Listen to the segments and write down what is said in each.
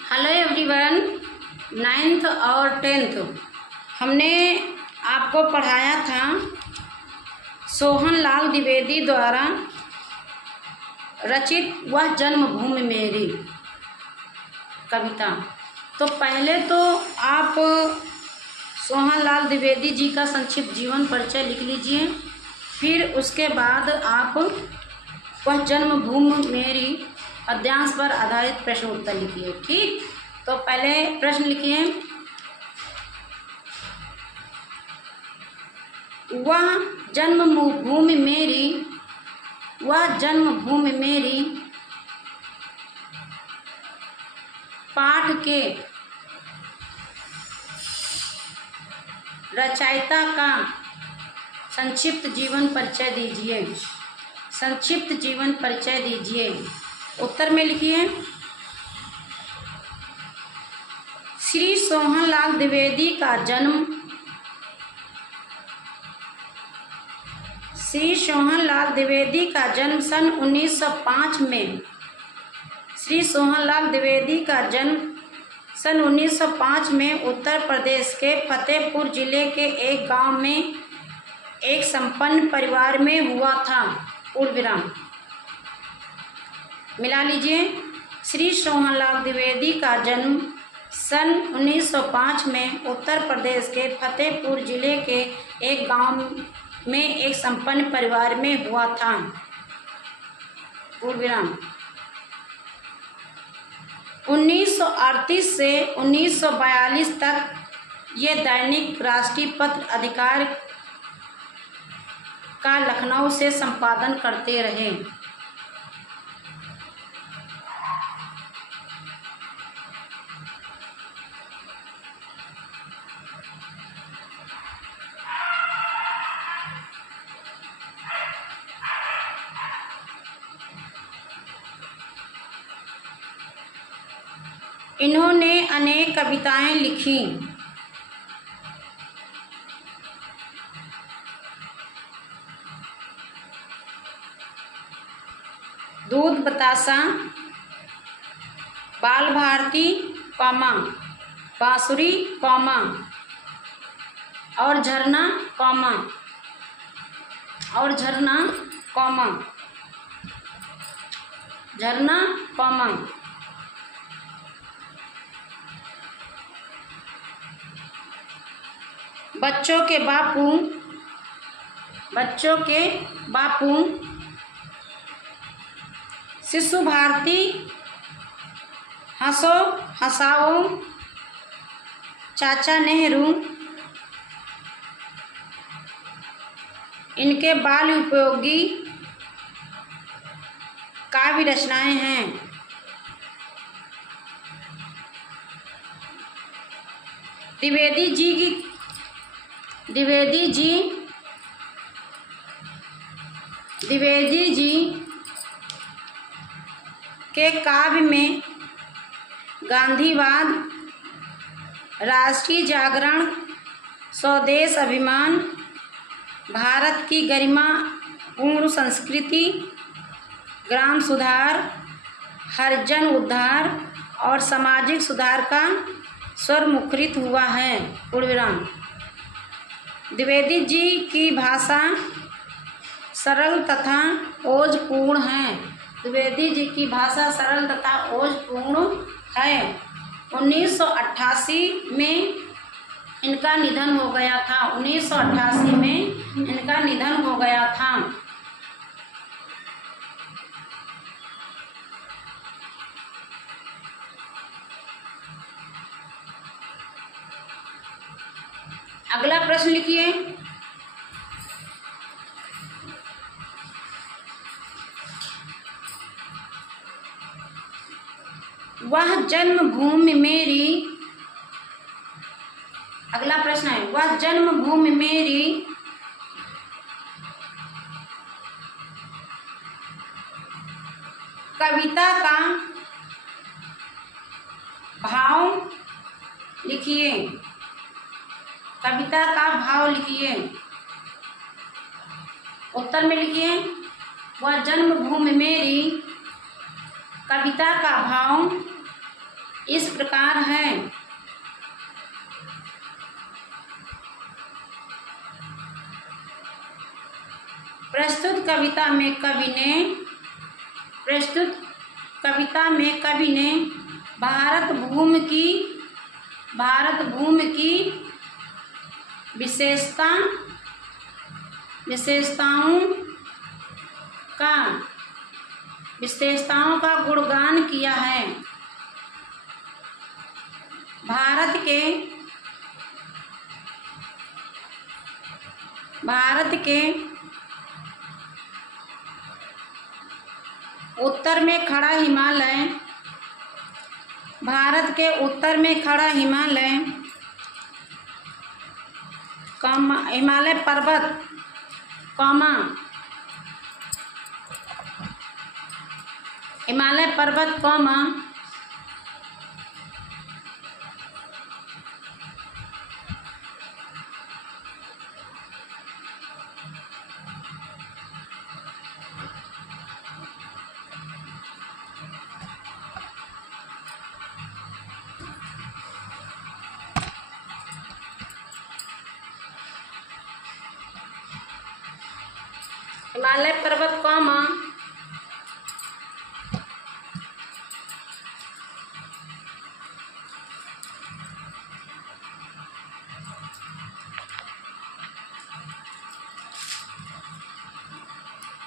Hello everyone. 9th और 10th हमने आपको पढ़ाया था सोहनलाल द्विवेदी द्वारा रचित वह जन्मभूमि मेरी कविता। तो पहले तो आप सोहनलाल द्विवेदी जी का संक्षिप्त जीवन परिचय लिख लीजिए, फिर उसके बाद आप वह जन्मभूमि मेरी पद्यांश पर आधारित प्रश्न उत्तर लिखिए। ठीक, तो पहले प्रश्न लिखिए। वह जन्मभूमि मेरी, वह जन्मभूमि मेरी पाठ के रचयिता का संक्षिप्त जीवन परिचय दीजिए। संक्षिप्त जीवन परिचय दीजिए। उत्तर में लिखिए। श्री सोहनलाल द्विवेदी का जन्म श्री सोहनलाल द्विवेदी का जन्म सन 1905 में श्री सोहनलाल द्विवेदी का जन्म सन 1905 में उत्तर प्रदेश के फतेहपुर जिले के एक गांव में एक संपन्न परिवार में हुआ था। पूर्ण विराम मिला लीजिए। श्री सोहनलाल द्विवेदी का जन्म सन 1905 में उत्तर प्रदेश के फतेहपुर जिले के एक गांव में एक संपन्न परिवार में हुआ था। पूर्ण विराम 1938 से 1942 तक ये दैनिक राष्ट्रीय पत्र अधिकार का लखनऊ से संपादन करते रहे। इन्होंने अनेक कविताएं लिखी। दूध बतासा, बाल भारती कौमा, बांसुरी कौमा और झरना कौमा, और झरना कौमा, झरना कौमा। बच्चों के बापू, बच्चों के बापू, शिशु भारती, हंसो हंसाओ, चाचा नेहरू। इनके बाल उपयोगी काव्य रचनाएं हैं। द्विवेदी जी के काव्य में गांधीवाद, राष्ट्रीय जागरण, स्वदेश अभिमान, भारत की गरिमा पूर्ण संस्कृति, ग्राम सुधार, हरिजन उद्धार और सामाजिक सुधार का स्वर मुखरित हुआ है। पूर्ण विराम। द्विवेदी जी की भाषा सरल तथा ओजपूर्ण है। द्विवेदी जी की भाषा सरल तथा ओजपूर्ण है। 1988 में इनका निधन हो गया था। 1988 में इनका निधन हो गया था। अगला प्रश्न लिखिए। वह जन्मभूमि मेरी, अगला प्रश्न है, वह जन्मभूमि मेरी कविता का भाव लिखिए। कविता का भाव लिखिए। उत्तर में लिखिए। वह जन्मभूमि मेरी कविता का भाव इस प्रकार है। प्रस्तुत कविता में कवि ने भारत भूमि की विशेषताओं का गुणगान किया है। भारत के उत्तर में खड़ा हिमालय, हिमालय पर्वत,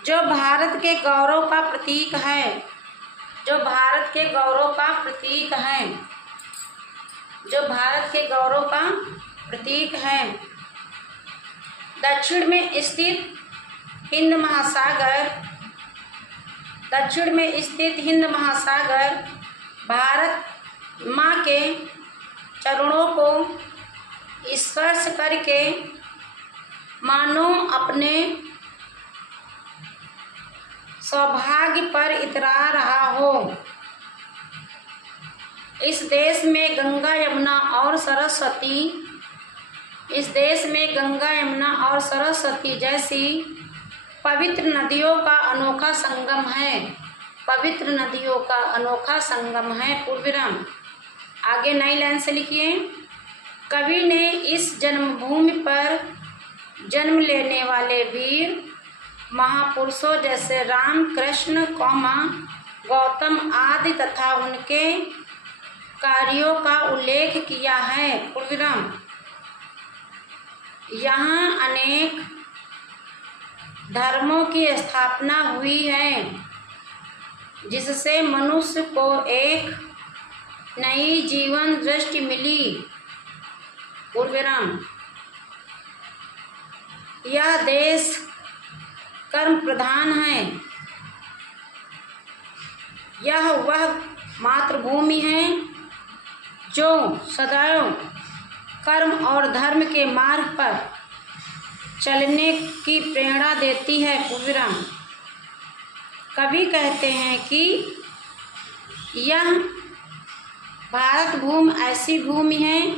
जो भारत के गौरव का प्रतीक है। दक्षिण में स्थित हिंद महासागर भारत माँ के चरणों को स्पर्श करके मानो अपने सौभाग्य पर इतरा रहा हो। इस देश में गंगा यमुना और सरस्वती जैसी पवित्र नदियों का अनोखा संगम है। पूर्वविराम। आगे नई लाइन से लिखिए। कवि ने इस जन्मभूमि पर जन्म लेने वाले वीर महापुरुषों जैसे राम, कृष्ण, गौतम आदि तथा उनके कार्यों का उल्लेख किया है। पूर्वविराम। यहाँ अनेक धर्मों की स्थापना हुई है, जिससे मनुष्य को एक नई जीवन दृष्टि मिली। पूर्वविराम। यह देश कर्म प्रधान है। यह वह मातृभूमि है जो सदैव कर्म और धर्म के मार्ग पर चलने की प्रेरणा देती है। पूर्वविराम। कवि कहते हैं कि यह भारत भूमि ऐसी भूमि है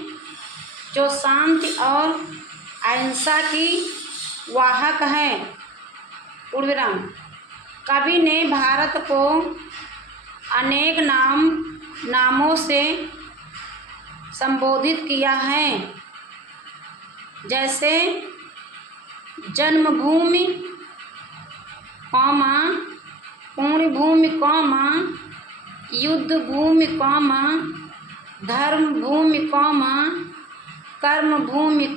जो शांति और अहिंसा की वाहक है। पूर्वविराम। कवि ने भारत को अनेक नामों से संबोधित किया है, जैसे जन्मभूमि, पुण्यभूमि, युद्ध भूमि, धर्म भूमि, कर्म भूमि,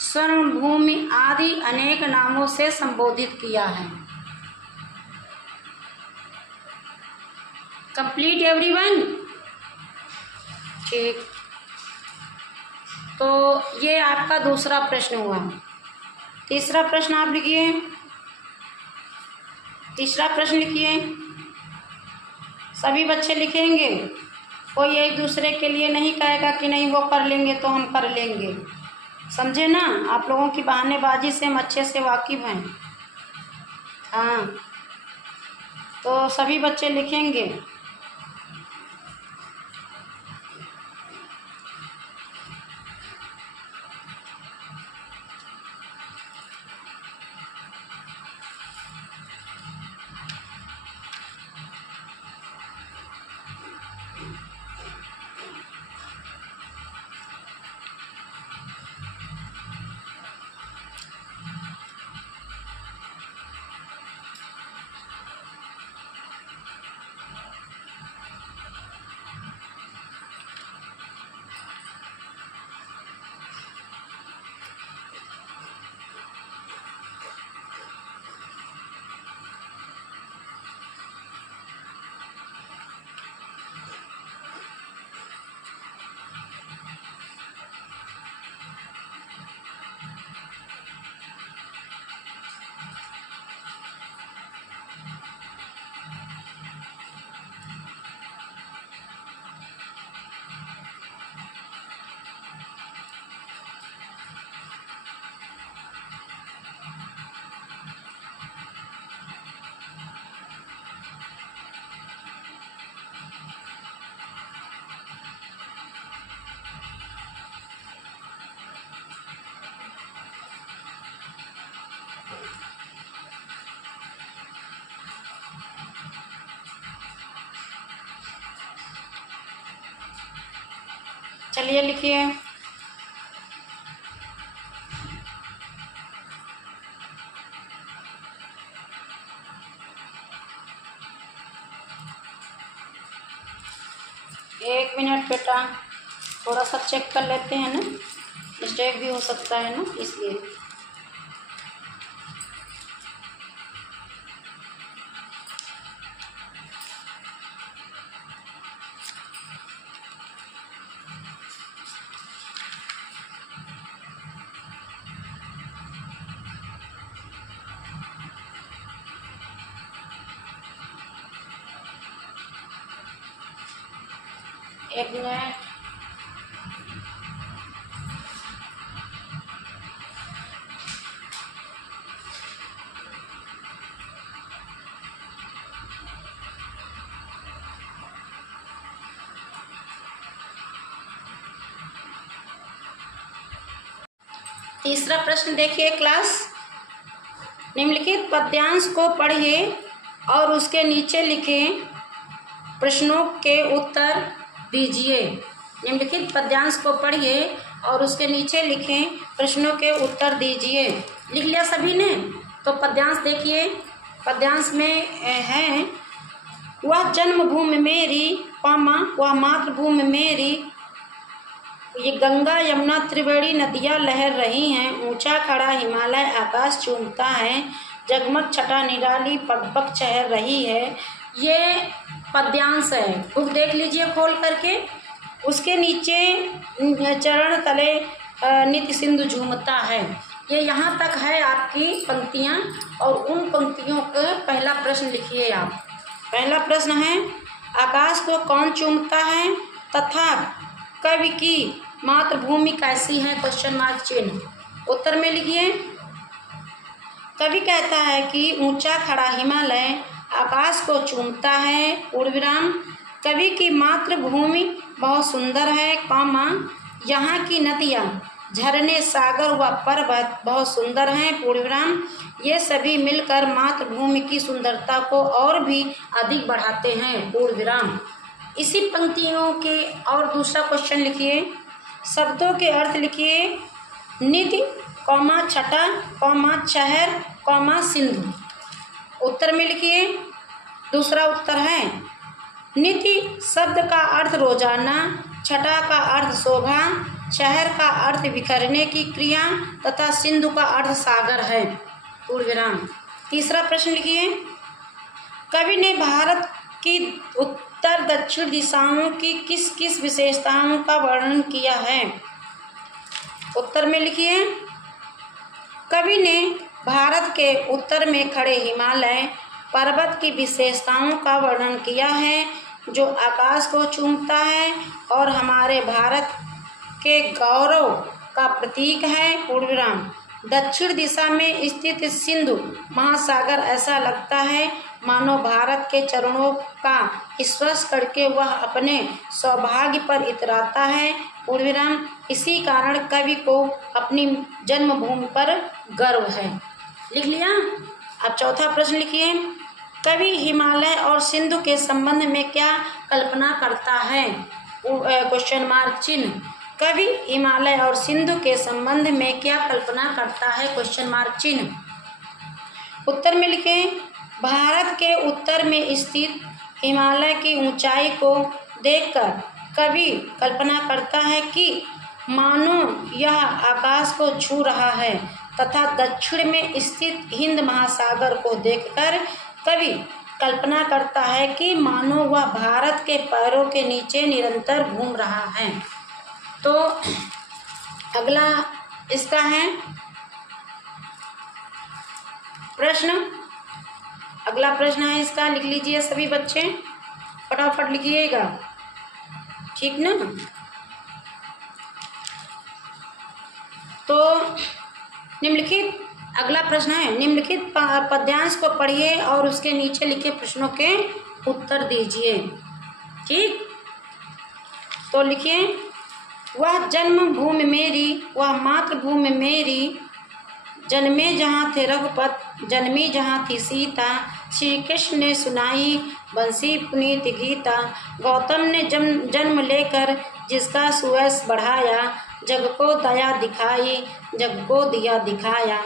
स्वर्ण भूमि आदि अनेक नामों से संबोधित किया है। Complete everyone. ठीक। तो ये आपका दूसरा प्रश्न हुआ। तीसरा प्रश्न आप लिखिए। सभी बच्चे लिखेंगे। कोई एक दूसरे के लिए नहीं कहेगा कि नहीं वो कर लेंगे तो हम कर लेंगे। समझे ना? आप लोगों की बहानेबाजी से हम अच्छे से वाकिफ़ हैं। हाँ, तो सभी बच्चे लिखेंगे। चलिए लिखिए। एक मिनट बेटा, थोड़ा सा चेक कर लेते हैं ना, मिस्टेक भी हो सकता है ना, इसलिए। एक मिनट। तीसरा प्रश्न देखिए क्लास। निम्नलिखित पद्यांश को पढ़िए और उसके नीचे लिखे प्रश्नों के उत्तर दीजिए। निम्नलिखित पद्यांश को पढ़िए और उसके नीचे लिखें प्रश्नों के उत्तर दीजिए। लिख लिया सभी ने? तो पद्यांश देखिए। पद्यांश में है, वह जन्मभूमि मेरी, वह मातृभूमि मेरी, ये गंगा यमुना त्रिवेणी नदियाँ लहर रही हैं, ऊंचा खड़ा हिमालय आकाश चूमता है, जगमग छटा निराली पग चहर रही है। ये पद्यांश है, बुक देख लीजिए खोल करके। उसके नीचे चरण तले नित्य सिंधु झूमता है। ये यहाँ तक है आपकी पंक्तियाँ, और उन पंक्तियों का पहला प्रश्न लिखिए आप। पहला प्रश्न है, आकाश को कौन चूमता है तथा कवि की मातृभूमि कैसी है? क्वेश्चन मार्क चिन्ह। उत्तर में लिखिए। कवि कहता है कि ऊंचा खड़ा हिमालय आकाश को चूमता है, पूर्ण विराम, कवि की मातृभूमि बहुत सुंदर है, कॉमा, यहाँ की नदियाँ, झरने, सागर व पर्वत बहुत सुंदर हैं, पूर्ण विराम, ये सभी मिलकर मातृभूमि की सुंदरता को और भी अधिक बढ़ाते हैं, पूर्ण विराम। इसी पंक्तियों के और दूसरा क्वेश्चन लिखिए। शब्दों के अर्थ लिखिए। निधि, कौमा, छटा, कौमा, चहर, कौमा, सिंधु। उत्तर में लिखिए। दूसरा उत्तर है, निधि शब्द का अर्थ रोजाना, छटा का अर्थ शोभा, चहर का अर्थ बिखरने की क्रिया तथा सिंधु का अर्थ सागर है, पूर्ण विराम। तीसरा प्रश्न लिखिए। कवि ने भारत की उत्तर दक्षिण दिशाओं की किस किस विशेषताओं का वर्णन किया है? उत्तर में लिखिए। कवि ने भारत के उत्तर में खड़े हिमालय पर्वत की विशेषताओं का वर्णन किया है, जो आकाश को चूमता है और हमारे भारत के गौरव का प्रतीक है, पूर्ण विराम। दक्षिण दिशा में स्थित सिंधु महासागर ऐसा लगता है मानो भारत के चरणों का स्पर्श करके वह अपने सौभाग्य पर इतराता है, पूर्ण विराम। इसी कारण कवि को अपनी जन्मभूमि पर गर्व है। लिख लिया? अब चौथा प्रश्न लिखिए। कवि हिमालय और सिंधु के संबंध में क्या कल्पना करता है? क्वेश्चन मार्क चिन्ह। कवि हिमालय और सिंधु के संबंध में क्या कल्पना करता है? क्वेश्चन मार्क चिन्ह। उत्तर में लिखें। भारत के उत्तर में स्थित हिमालय की ऊंचाई को देखकर कवि कल्पना करता है कि मानो यह आकाश को छू रहा है, तथा दक्षिण में स्थित हिंद महासागर को देखकर कवि कल्पना करता है कि मानो वह भारत के पैरों के नीचे निरंतर घूम रहा है। तो अगला इसका है प्रश्न। अगला प्रश्न है इसका, लिख लीजिए सभी बच्चे, फटाफट लिखिएगा, ठीक ना? तो निम्नलिखित अगला प्रश्न है, निम्नलिखित पद्यांश को पढ़िए और उसके नीचे लिखे प्रश्नों के उत्तर दीजिए, ठीक? तो लिखिए। वह जन्मभूमि मेरी, वह मातृभूमि मेरी, जन्मे जहाँ थे रघुपत, जन्मी जहाँ थी सीता, श्री कृष्ण ने सुनाई बंसी पुनीत गीता। गौतम ने जन्म लेकर जिसका सुयश बढ़ाया, जग को दया दिखाई, जग को दिया दिखाया।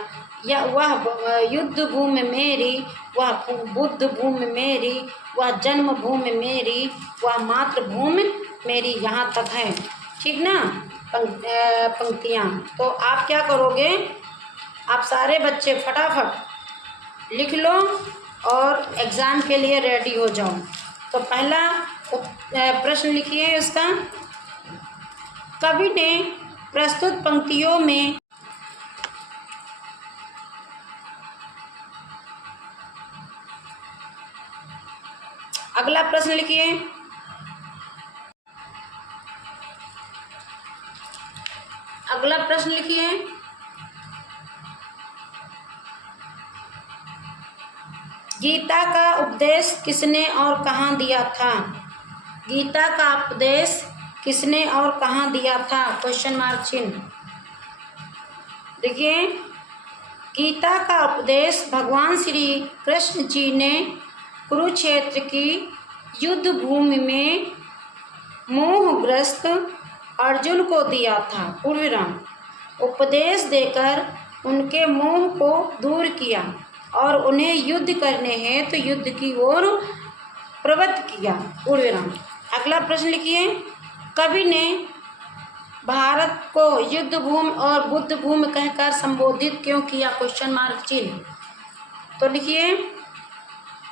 या वह युद्ध भूमि मेरी, वह बुद्ध भूमि मेरी, वह जन्म भूमि मेरी, वह मातृभूमि मेरी। यहाँ तक है, ठीक ना पंक्तियाँ। तो आप क्या करोगे, आप सारे बच्चे फटाफट लिख लो और एग्ज़ाम के लिए रेडी हो जाओ। तो पहला प्रश्न लिखिए इसका। कवि ने प्रस्तुत पंक्तियों में अगला प्रश्न लिखिए। अगला प्रश्न लिखिए। गीता का उपदेश किसने और कहाँ दिया था? गीता का उपदेश किसने और कहाँ दिया था? क्वेश्चन मार्क चिन्ह। देखिए, गीता का उपदेश भगवान श्री कृष्ण जी ने कुरुक्षेत्र की युद्ध भूमि में मोहग्रस्त अर्जुन को दिया था। पूर्वविराम। उपदेश देकर उनके मोह को दूर किया और उन्हें युद्ध करने हेतु युद्ध की ओर प्रवृत्त किया। पूर्वविराम। अगला प्रश्न लिखिए। कवि ने भारत को युद्ध भूमि और बुद्ध भूमि कहकर संबोधित क्यों किया? क्वेश्चन मार्क चिन्ह। तो लिखिए,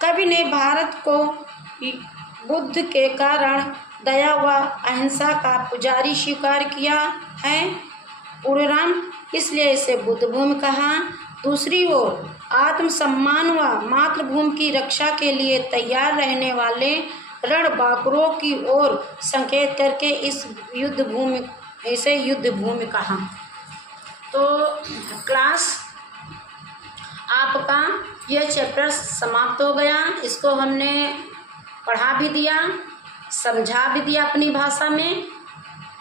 कवि ने भारत को बुद्ध के कारण दया व अहिंसा का पुजारी स्वीकार किया है। पूर्वविराम। इसलिए इसे बुद्ध भूमि कहा। दूसरी ओर आत्मसम्मान व मातृभूमि की रक्षा के लिए तैयार रहने वाले रणबांकुरों की ओर संकेत करके इसे युद्ध भूमि कहा। तो क्लास आपका यह चैप्टर समाप्त हो गया। इसको हमने पढ़ा भी दिया, समझा भी दिया अपनी भाषा में,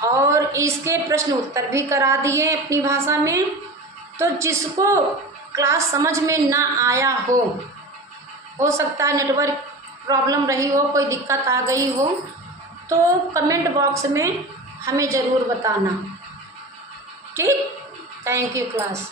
और इसके प्रश्न उत्तर भी करा दिए अपनी भाषा में। तो जिसको क्लास समझ में ना आया हो सकता है नेटवर्क प्रॉब्लम रही हो, कोई दिक्कत आ गई हो, तो कमेंट बॉक्स में हमें ज़रूर बताना। ठीक, थैंक यू क्लास।